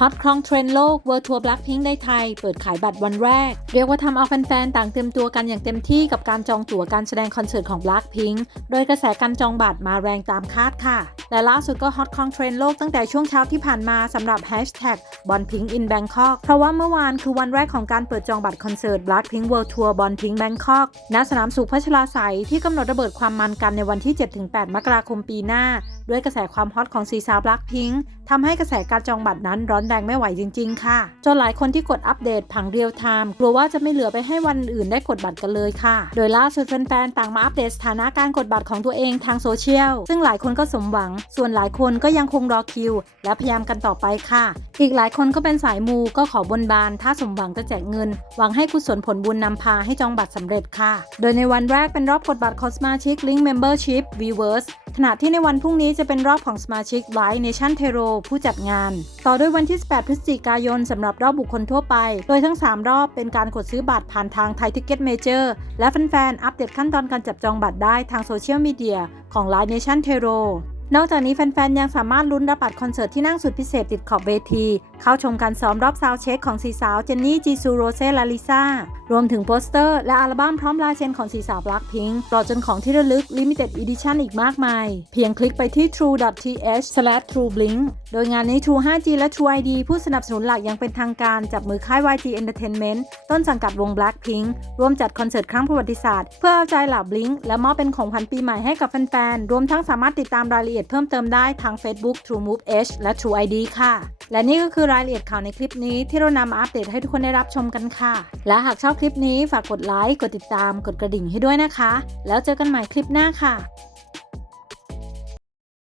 ฮอตครองเทรนด์โลกเวิร์ทัวร์ Blackpink ได้ไทย เปิดขายบัตรวันแรก เรียกว่าทำเอาแฟนๆ ต่างเตรียมตัวกันอย่างเต็มที่กับการจองตั๋วการแสดงคอนเสิร์ตของ Blackpink โดยกระแสการจองบัตรมาแรงตามคาดค่ะ และล่าสุดก็ฮอตครองเทรนด์โลกตั้งแต่ช่วงเช้าที่ผ่านมาสำหรับ Hashtag b o n p i n k in Bangkok เพราะว่าเมื่อวานคือวันแรกของการเปิดจองบัตรคอนเสิร์ต Blackpink World Tour b o n p i n k Bangkok ณสนามสุขพัชราไสยที่กำหนดระเบิดความมันกันในวันที่ 7-8 มกราคมปีหน้า ด้วยกระแสความฮอตของสีสาว Blackpink ทำให้กระแสการจองบัตรนั้นร้อนแรงไม่ไหวจริง ๆ ค่ะจนหลายคนที่กดอัปเดตผังเรียลไทม์กลัวว่าจะไม่เหลือไปให้วันอื่นได้กดบัตรกันเลยค่ะ โดยล่าสุดแฟนๆต่างมาอัปเดตสถานะการกดบัตรของตัวเองทางโซเชียลซึ่งหลายคนก็สมหวัง ส่วนหลายคนก็ยังคงรอคิว และพยายามกันต่อไปค่ะ อีกหลายคนก็เป็นสายมูก็ขอบนบาน ถ้าสมหวังจะแจกเงิน หวังให้กุศลผลบุญนำพาให้จองบัตรสำเร็จค่ะ โดยในวันแรกเป็นรอบกดบัตรของสมาชิก Link Membership Viewers ขณะที่ในวันพรุ่งนี้จะเป็นรอบของสมาชิก Live Nation t e r o ผู้จัดงาน ต่อด้วยวันที่ 18 พฤศจิกายนสำหรับรอบบุคคลทั่วไป โดยทั้ง 3 รอบเป็นการกดซื้อบัตรผ่านทางไทยทิกเก็ตเมเจอร์และแฟนๆอัปเดตขั้นตอนการจับจองบัตรได้ทางโซเชียลมีเดียของ Live Nation t e r o นอกจากนี้แฟนๆยังสามารถลุ้นรับบัตรคอนเสิร์ตที่นั่งสุดพิเศษติดขอบเวทีเข้าชมการซ้อมรอบซาวเช็คของสีสาวเจนนี่จีซูโรเซ่ลาลิซารวมถึงโปสเตอร์ และอัลบั้มพร้อมลายเซ็นของสีสาว Blackpink ตลอดจนของที่ระลึก Limited Edition อีกมากมาย เพียงคลิกไปที่ true.th/trueblink โดยงานนี้ True 5G และ True ID ผู้สนับสนุนหลักยังเป็นทางการจับมือค่าย YG Entertainment ต้นสังกัดวง Blackpink ร่วมจัดคอนเสิร์ตครั้งประวัติศาสตร์ เพื่อเอาใจเหล่า Blink และมอบเป็นของขวัญปีใหม่ให้กับแฟนๆรวมทั้งสามารถติดตามรายละเอียดเพิ่มเติมได้ทาง Facebook True Move H และ True ID ค่ะ และนี่ก็คือรายละเอียดข่าวในคลิปนี้ที่เรานำมาอัปเดตให้ทุกคนได้รับชมกันค่ะ และหากชอบคลิปนี้ฝากกดไลค์ กดติดตาม กดกระดิ่งให้ด้วยนะคะ แล้วเจอกันใหม่คลิปหน้าค่ะ